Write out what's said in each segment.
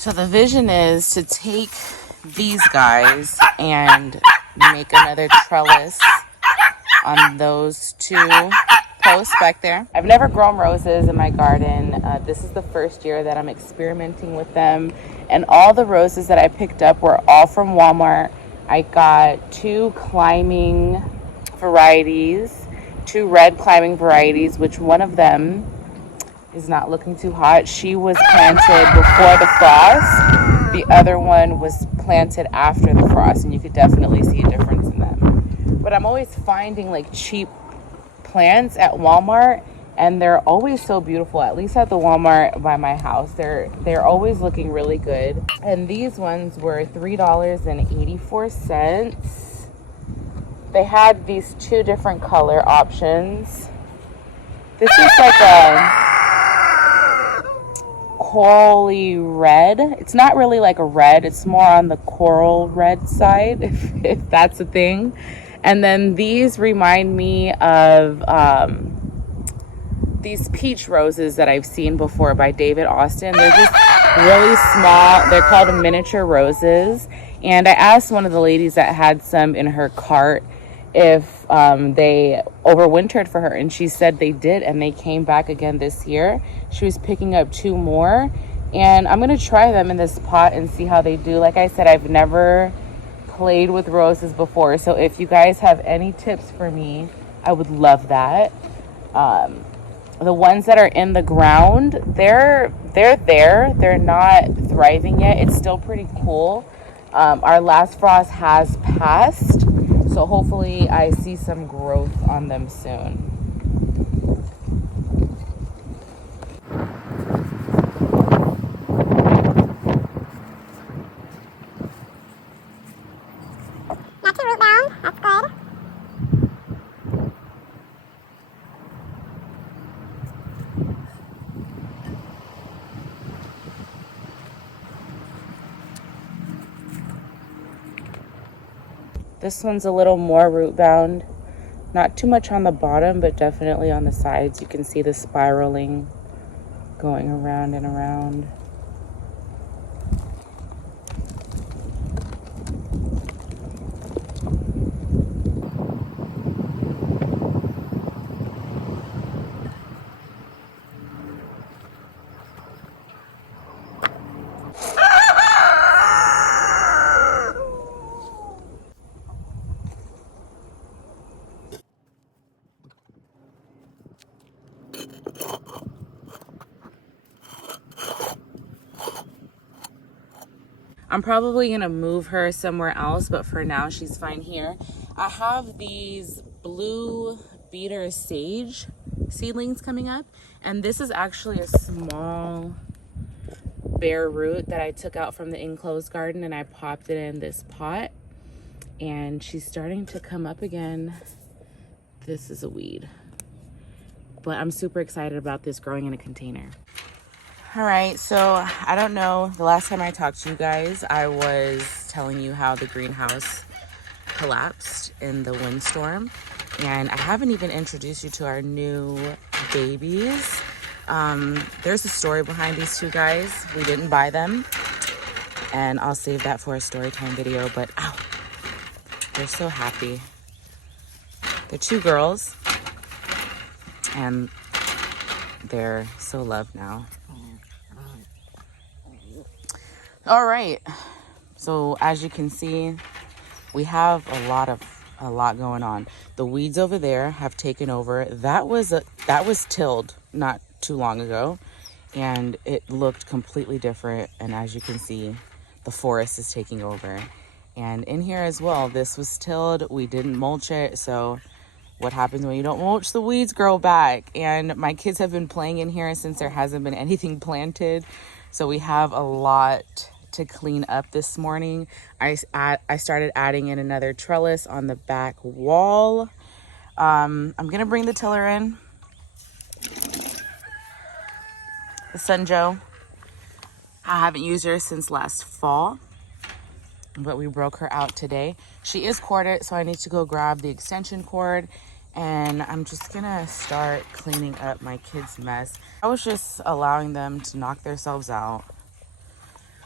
So the vision is to take these guys and make another trellis on those two posts back there. I've never grown roses in my garden. This is the first year that I'm experimenting with them. And all the roses that I picked up were all from Walmart. I got two climbing varieties, two red climbing varieties, which one of them is not looking too hot. She was planted before the frost. The other one was planted after the frost, and you could definitely see a difference in them. But I'm always finding like cheap plants at Walmart, and they're always so beautiful. At least at the Walmart by my house, they're always looking really good. And these ones were $3.84. They had these two different color options. This is like a corally red. It's not really like a red, it's more on the coral red side, if that's a thing. And then these remind me of these peach roses that I've seen before by David Austin. They're just really small. They're called miniature roses. And I asked one of the ladies that had some in her cart if they overwintered for her, and she said they did, and they came back again this year. She was picking up two more, and I'm gonna try them in this pot and see how they do. Like I said, I've never played with roses before, so if you guys have any tips for me, I would love that. The ones that are in the ground, they're not thriving yet. It's still pretty cool. Our last frost has passed, so hopefully I see some growth on them soon. Not too root bound, that's good. This one's a little more root bound. Not too much on the bottom, but definitely on the sides. You can see the spiraling going around and around. I'm probably gonna move her somewhere else, but for now she's fine here. I have these blue beater sage seedlings coming up, and this is actually a small bare root that I took out from the enclosed garden, and I popped it in this pot, and she's starting to come up again. This is a weed, but I'm super excited about this growing in a container. All right, so I don't know, the last time I talked to you guys, I was telling you how the greenhouse collapsed in the windstorm, and I haven't even introduced you to our new babies. There's a story behind these two guys. We didn't buy them, and I'll save that for a story time video, but ow, they're so happy. They're two girls, and they're so loved now. All right, so as you can see, we have a lot going on. The weeds over there have taken over. That was tilled not too long ago, and it looked completely different. And as you can see, the forest is taking over. And in here as well, this was tilled. We didn't mulch it, so what happens when you don't mulch? The weeds grow back. And my kids have been playing in here since there hasn't been anything planted. So we have a lot to clean up this morning. I started adding in another trellis on the back wall. I'm gonna bring the tiller in. The Sun Joe. I haven't used her since last fall, but we broke her out today. She is corded, so I need to go grab the extension cord, and I'm just gonna start cleaning up my kids' mess. I was just allowing them to knock themselves out.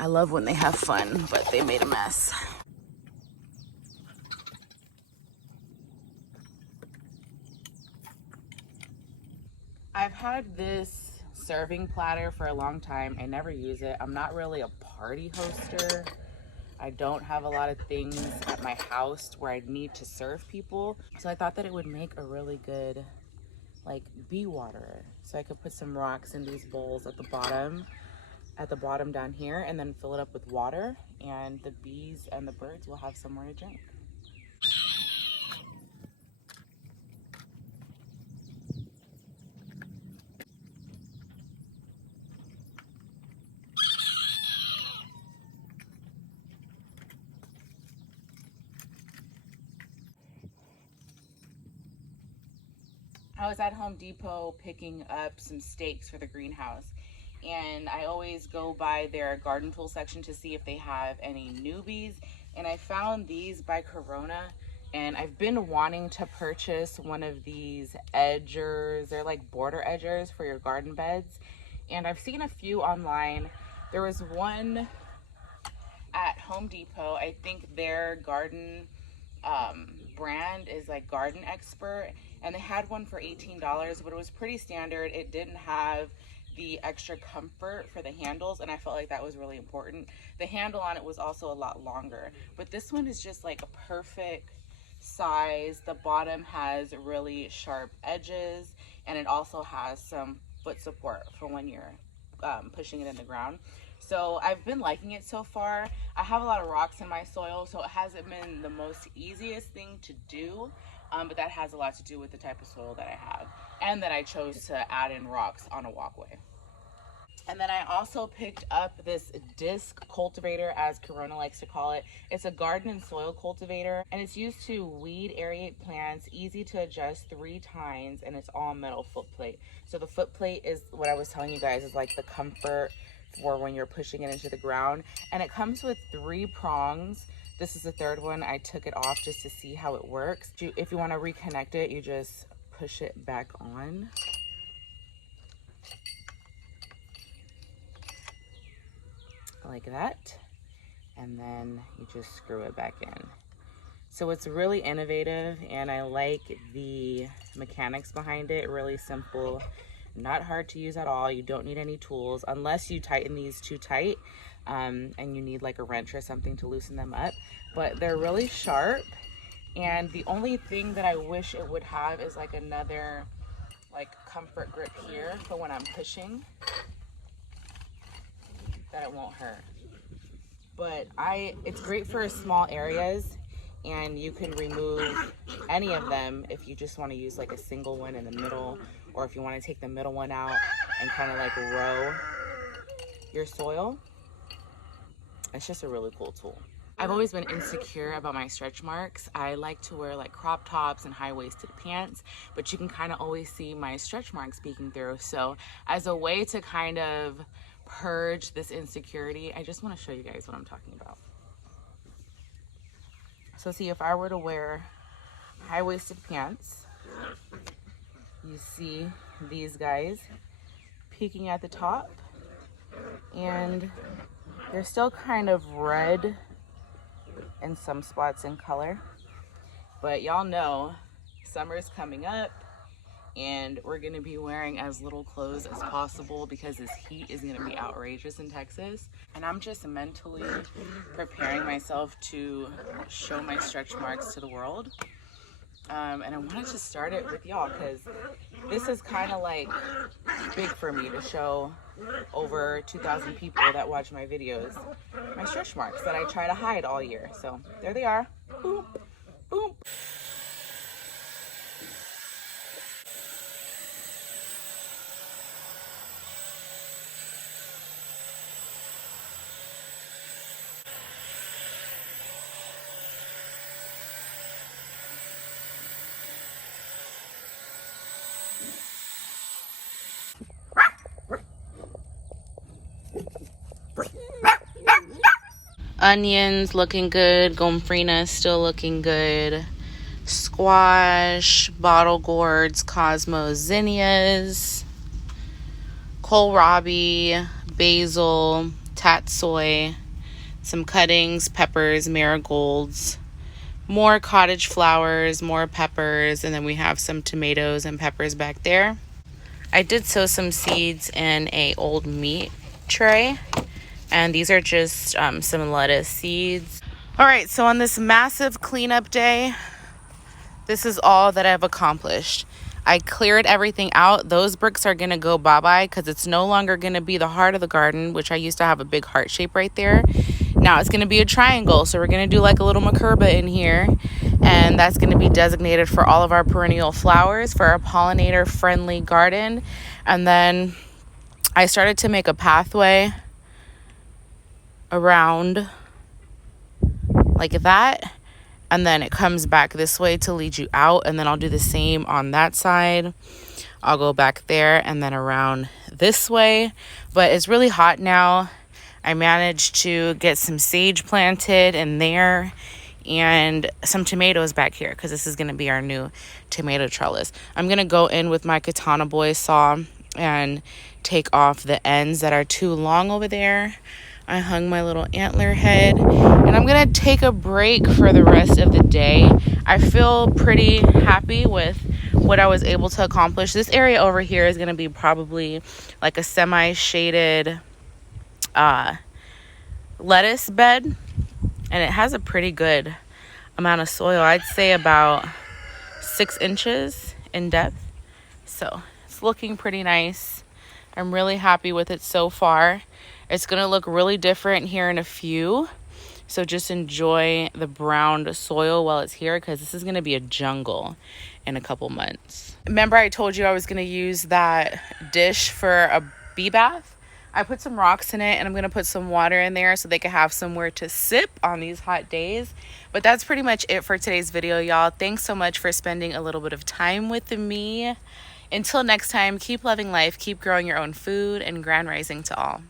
I love when they have fun, but they made a mess. I've had this serving platter for a long time. I never use it. I'm not really a party hoster. I don't have a lot of things at my house where I need to serve people. So I thought that it would make a really good like bee waterer. So I could put some rocks in these bowls at the bottom down here, and then fill it up with water, and the bees and the birds will have somewhere to drink. I was at Home Depot picking up some stakes for the greenhouse, and I always go by their garden tool section to see if they have any newbies, and I found these by Corona, and I've been wanting to purchase one of these edgers. They're like border edgers for your garden beds, and I've seen a few online. There was one at Home Depot. I think their garden brand is like Garden Expert, and they had one for $18, but it was pretty standard. It didn't have the extra comfort for the handles, and I felt like that was really important. The handle on it was also a lot longer, but this one is just like a perfect size. The bottom has really sharp edges, and it also has some foot support for when you're pushing it in the ground. So I've been liking it so far. I have a lot of rocks in my soil, so it hasn't been the most easiest thing to do, but that has a lot to do with the type of soil that I have, and that I chose to add in rocks on a walkway. And then I also picked up this disc cultivator, as Corona likes to call it. It's a garden and soil cultivator, and it's used to weed, aerate plants, easy to adjust 3 times, and it's all metal foot plate. So the foot plate is what I was telling you guys is like the comfort for when you're pushing it into the ground. And it comes with 3 prongs. This is the 3rd one. I took it off just to see how it works. If you want to reconnect it, you just push it back on. Like that, and then you just screw it back in. So it's really innovative, and I like the mechanics behind it. Really simple, not hard to use at all. You don't need any tools unless you tighten these too tight, and you need like a wrench or something to loosen them up, but they're really sharp. And the only thing that I wish it would have is like another like comfort grip here for when I'm pushing, that it won't hurt. But it's great for small areas, and you can remove any of them if you just want to use like a single one in the middle, or if you want to take the middle one out and kind of like row your soil. It's just a really cool tool. I've always been insecure about my stretch marks. I like to wear like crop tops and high-waisted pants, but you can kind of always see my stretch marks peeking through. So as a way to kind of purge this insecurity, I just want to show you guys what I'm talking about. So see, if I were to wear high-waisted pants, you see these guys peeking at the top, and they're still kind of red in some spots in color, but y'all know summer's coming up, and we're gonna be wearing as little clothes as possible because this heat is gonna be outrageous in Texas. And I'm just mentally preparing myself to show my stretch marks to the world. And I wanted to start it with y'all because this is kind of like big for me to show over 2,000 people that watch my videos my stretch marks that I try to hide all year. So there they are. Boom, boom. Onions looking good. Gomphrena still looking good. Squash, bottle gourds, cosmos, zinnias, kohlrabi, basil, tatsoi, some cuttings, peppers, marigolds, more cottage flowers, more peppers, and then we have some tomatoes and peppers back there. I did sow some seeds in a old meat tray, and these are just some lettuce seeds. All right, so on this massive cleanup day, this is all that I've accomplished. I cleared everything out. Those bricks are gonna go bye-bye because it's no longer gonna be the heart of the garden, which I used to have a big heart shape right there. Now it's gonna be a triangle. So we're gonna do like a little macurba in here, and that's gonna be designated for all of our perennial flowers for our pollinator friendly garden. And then I started to make a pathway around like that, and then it comes back this way to lead you out, and then I'll do the same on that side. I'll go back there and then around this way. But it's really hot now. I managed to get some sage planted in there and some tomatoes back here because this is going to be our new tomato trellis. I'm going to go in with my Katana Boy saw and take off the ends that are too long over there. I hung my little antler head, and I'm gonna take a break for the rest of the day. I feel pretty happy with what I was able to accomplish. This area over here is gonna be probably like a semi-shaded lettuce bed, and it has a pretty good amount of soil. I'd say about 6 inches in depth, so it's looking pretty nice. I'm really happy with it so far. It's going to look really different here in a few. So just enjoy the browned soil while it's here, because this is going to be a jungle in a couple months. Remember I told you I was going to use that dish for a bee bath? I put some rocks in it, and I'm going to put some water in there so they can have somewhere to sip on these hot days. But that's pretty much it for today's video, y'all. Thanks so much for spending a little bit of time with me. Until next time, keep loving life, keep growing your own food, and grand rising to all.